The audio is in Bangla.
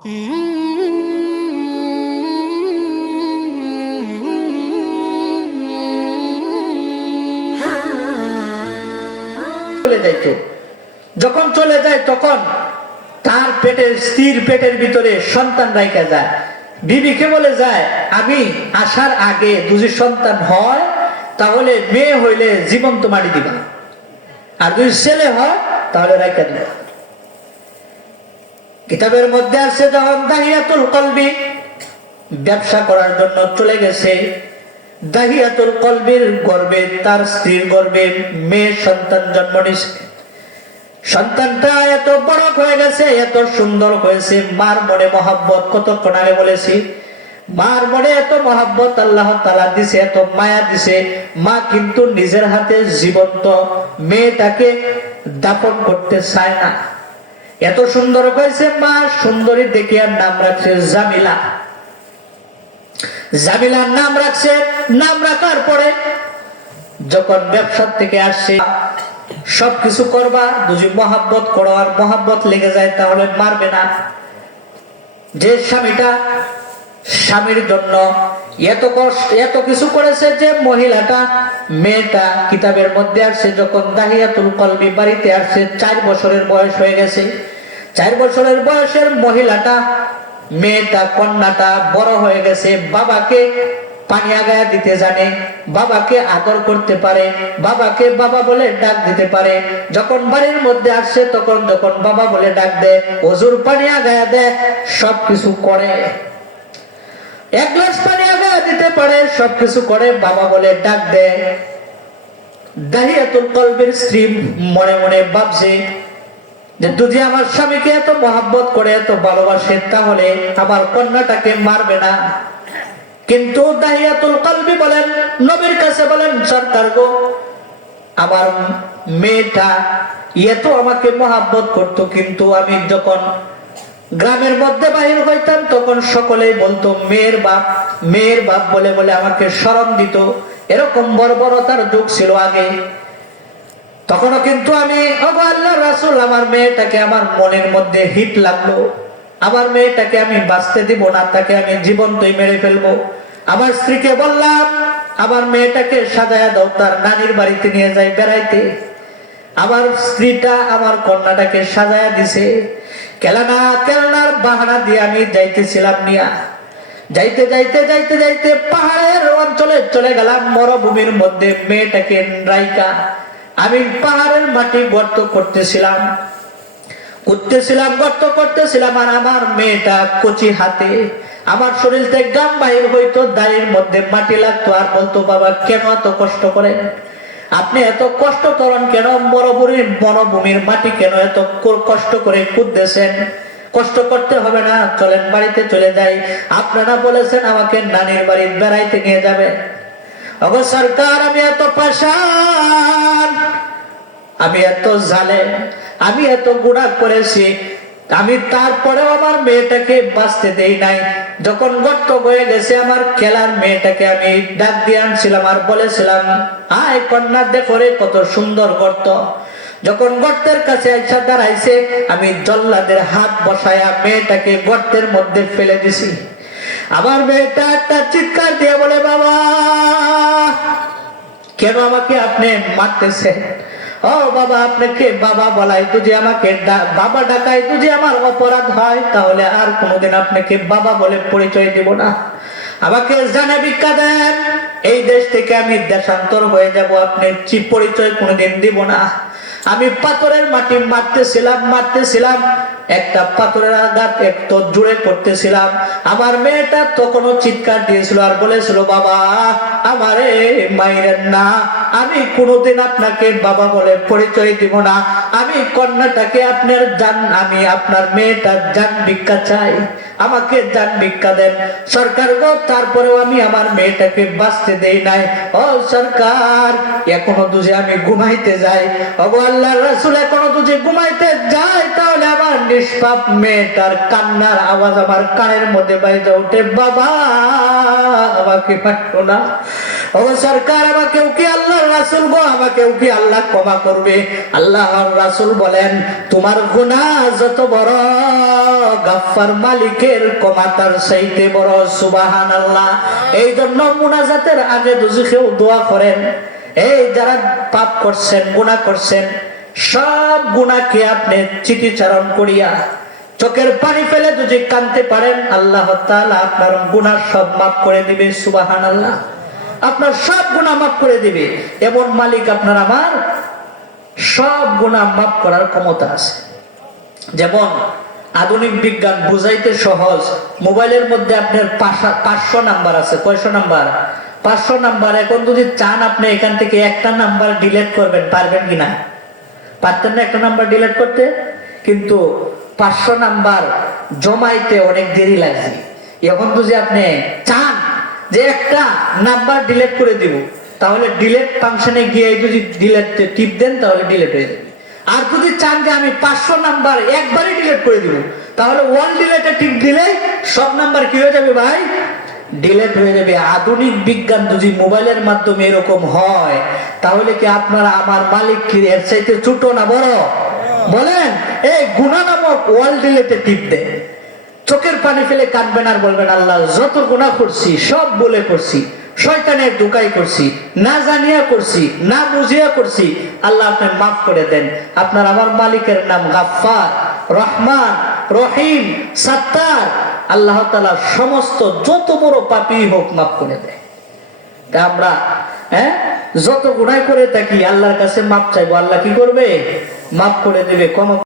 চলে যাইত। যখন চলে যায় তখন তার পেটের স্ত্রীর পেটের ভিতরে সন্তান রাইকা যায়। বিবিকে বলে, যায়, আমি আসার আগে যদি সন্তান হয়, তাহলে মেয়ে হইলে জীবন্ত মারি দিবা। আর যদি ছেলে হয়, তাহলে রাইকা দিবা। কিতাবের মধ্যে আছে যখন দাহিয়াতুল কলবি ব্যবসা করার জন্য চলে গেছে, দাহিয়াতুল কলবির গর্বে তার স্ত্রীর গর্বে মেয়ে সন্তান জন্ম নিছে সন্তানটা এত বড় হয়ে গেছে, এত সুন্দর হয়েছে, মার মনে মহাব্বত কতক্ষণ আগে বলেছি, মার মনে এত মহাব্বত, আল্লাহ তালা দিছে, এত মায়া দিছে, মা কিন্তু নিজের হাতে জীবন্ত মেয়েটাকে দাপন করতে চায় না। এত সুন্দর হয়েছে মা, সুন্দরী দেখে আর নাম রাখছে জামিলা। জামিলার নাম রাখছে, নাম রাখার পরে যখন ব্যবসার থেকে আসছে, সবকিছু করবা যদি মহাব্বত করো, আর মহাব্বত লেগে যায় তাহলে মারবে না। যে স্বামীটা স্বামীর জন্য এত কষ্ট, এত কিছু করেছে যে মহিলাটা, মেয়েটা কিতাবের মধ্যে আসছে, যখন দাহিয়াতুল কলবি বাড়িতে আসছে, চার বছরের বয়স হয়ে গেছে। চার বছরের বয়সের মহিলাটা, মেয়েটা, কন্যাটা বড় হয়ে গেছে, বাবাকে দিতে জানে, বাবাকে আদর করতে পারে, বাবাকে বাবা বলে ডাক দিতে পারে। যখন বাড়ির মধ্যে আসছে তখন যখন বাবা বলে ডাক দেয় দেয় সবকিছু করে। এক গ্লাস দিতে পারে, সবকিছু করে, বাবা বলে ডাক দেয়। দাহিয়াতুল কলবের স্ত্রী মনে মনে ভাবছে যদি আমার স্বামীকে এত মহাব্বত করে, এত ভালোবাসে, তাহলে আমার কন্যাটাকে মারবে না। কিন্তু দাহিয়াতুল কলবি বলেন, নবীর কাছে বলেন, সরকার গো, আমার মেয়েটা এত আমাকে মহাব্বত করত, কিন্তু আমি যখন গ্রামের মধ্যে বাহির হইতাম, তখন সকলেই বলতো, মেয়ের বাপ মেয়ের বাপ বলে বলে আমাকে স্মরণ দিত। এরকম বর্বরতার যুগ ছিল আগে। তখনও কিন্তু আমি আল্লাহ রাসুল, আমার মেয়েটাকে আমার মনের মধ্যে হিট লাগল। আমার মেয়েটাকে আমি বাঁচতে দিব না, তাকে আমি জীবন্তই মেরে ফেলব। আমার স্ত্রীকে বললাম, আমার মেয়েটাকে সাজায়া দাও, তার নানির বাড়িতে নিয়ে যাই বেড়াইতে। আমার স্ত্রীটা আমার কন্যাটাকে সাজায়া দিছে। কেলানা কেলানার বাহানা দিয়ে আমি যাইতেছিলাম নিয়া। যাইতে যাইতে যাইতে যাইতে পাহাড়ের অঞ্চলে চলে গেলাম, মরুভূমির মধ্যে মেয়েটাকে রাইকা আমি পাহাড়ের মাটি গর্ত করতেছিলাম। করতেছিলাম গর্ত করতেছিলাম আর আমার মেয়েটা কচি হাতে। আমার শরীর থেকে গাম বাহির হইতো, দাঁড়ির মধ্যে মাটি লাগতো। আর বলতো, বাবা, কেন এত কষ্ট করেন আপনি এত কষ্ট করেন কেন? মরুভূমির বনভূমির মাটি কেন এত কষ্ট করে কুদতেছেন কষ্ট করতে হবে না, চলেন বাড়িতে চলে যাই। আপনারা বলেছেন আমাকে নানির বাড়ি বেড়াইতে নিয়ে যাবেন অব সরকার, আমি এত পাশান আমি এত জালে, আমি এত গুণা করেছি, আমি তারপরেও আমার মেয়েটাকে বাঁচতে দেই নাই। যখন গর্ত হয়ে গেছে, আমার খেলার মেয়েটাকে আমি ডাক দিয়ে আনছিলাম আর বলেছিলাম, আয় কন্যা, দেখো রে কত সুন্দর গর্ত। যখন গর্তের কাছে আইসা দাঁড়াইছে, আমি জল্লাদের হাত বসায়া মেয়েটাকে গর্তের মধ্যে ফেলে দিছি। আমার মেয়েটা একটা চিৎকার দিয়ে বলে, বাবা, কেন আমাকে আপনি মারতেছেন? ও বাবা, আপনাকে বাবা বলাই যদি আমাকে ডা- বাবা ডাকাই যে আমার অপরাধ হয়, তাহলে আর কোনোদিন আপনাকে বাবা বলে পরিচয় দিব না। আমাকে জানে ভিক্ষা এই দেশ থেকে আমি দেশান্তর হয়ে যাব আপনি চিপ পরিচয় কোনোদিন দিব না। আমি পাথরের মাটি মারতেছিলাম মারতেছিলাম। একটা পাথরের আঘাত একটু জুড়ে করতেছিলাম আমার মেয়েটা তখনও চিৎকার দিয়েছিল আর বলেছিল, বাবা, আমারে মায়ের না। আমি কোনোদিন আপনাকে বাবা বলে পরিচয় দিব না। আমি কন্যাটাকে আপনার জান, আমি আপনার মেয়েটার জান ভিক্ষা চাই। আমাকে জান ভিক্ষা দেন। সরকার গো, তারপরেও আমি আমার মেয়েটাকে বাঁচতে দেই নাই। ও সরকার, এখনও দুজে আমি ঘুমাইতে যাই। অগো আল্লাহ রাসুল, এখনও দুজে ঘুমাইতে যাই, তাহলে আমার নিষ্পাপ মেয়েটার কান্নার আওয়াজ আমার কানের মধ্যে বাইরে উঠে বাবা, আমাকে পাঠো না। সরকার, আমাকেও কি আল্লাহর রাসূল গো? আমাকেও কি আল্লাহ ক্ষমা করবে? আল্লাহর রাসূল বলেন, তোমার গুনাহ যত বড় মালিকের বড়, সুবহানাল্লাহ। এই জন্য মুনাজাতের আগে দোয়া করেন, এই যারা পাপ করছেন, গুনাহ করছেন, সব গুনাহকে আপনি চিঠিচারণ করিয়া চোখের পানি ফেলে যদি কানতে পারেন, আল্লাহ তাআলা আপনার গুনাহ সব মাফ করে দিবে, সুবহানাল্লাহ। আপনার সব গুনাহ মাফ করে দিবে। এমন মালিক আপনার আমার সব গুনাহ মাফ করার ক্ষমতা আছে। যেমন আধুনিক বিজ্ঞান বুঝাইতে সহজ, মোবাইলের মধ্যে আপনার পাঁচশো নাম্বার আছে, কয়শো নাম্বার? পাঁচশো নাম্বার, এখন যদি চান আপনি এখান থেকে একটা নাম্বার ডিলেট করবেন, পারবেন কিনা পারতেন না একটা নাম্বার ডিলেট করতে? কিন্তু পাঁচশো নাম্বার জমাইতে অনেক দেরি লাগছে। এখন যদি আপনি চান যে একটা নাম্বার ডিলেট করে দিব, তাহলে ডিলেট ফাংশনে গিয়ে যদি ডিলেট টিপ দেন, তাহলে ডিলেট হয়ে যাবে। আর যদি চান যে আমি পাঁচশো নাম্বার একবারই ডিলেট করে দিব, তাহলে ওয়ান ডিলেটে টিপ দিলে সব নাম্বার কি হয়ে যাবে ভাই? ডিলেট হয়ে যাবে। আধুনিক বিজ্ঞান যদি মোবাইলের মাধ্যমে এরকম হয়, তাহলে কি আপনারা আমার মালিক কি এর চাইতে ছোট না বড়? বলেন, এই গুণা নামক ওয়াল ডিলেটে টিপ দেন। চোখের পানি ফেলে কাঁদবেন আর বলবেন, আল্লাহ, যত গুণা করছি, সব বলে করছি, শয়তানের দুকাই করছি, না জানিয়া করছি, না বুঝিয়া করছি, আল্লাহ আপনি মাফ করে দেন। আপনার আমার মালিকের নাম গাফফার, রহমান, রহিম, সাত্তার। আল্লাহ তালা সমস্ত, যত বড় পাপি হোক মাফ করে দেয়। তা আমরা হ্যাঁ যত গুণাই করে থাকি, আল্লাহর কাছে মাপ চাইব। আল্লাহ কি করবে? মাফ করে দেবে কম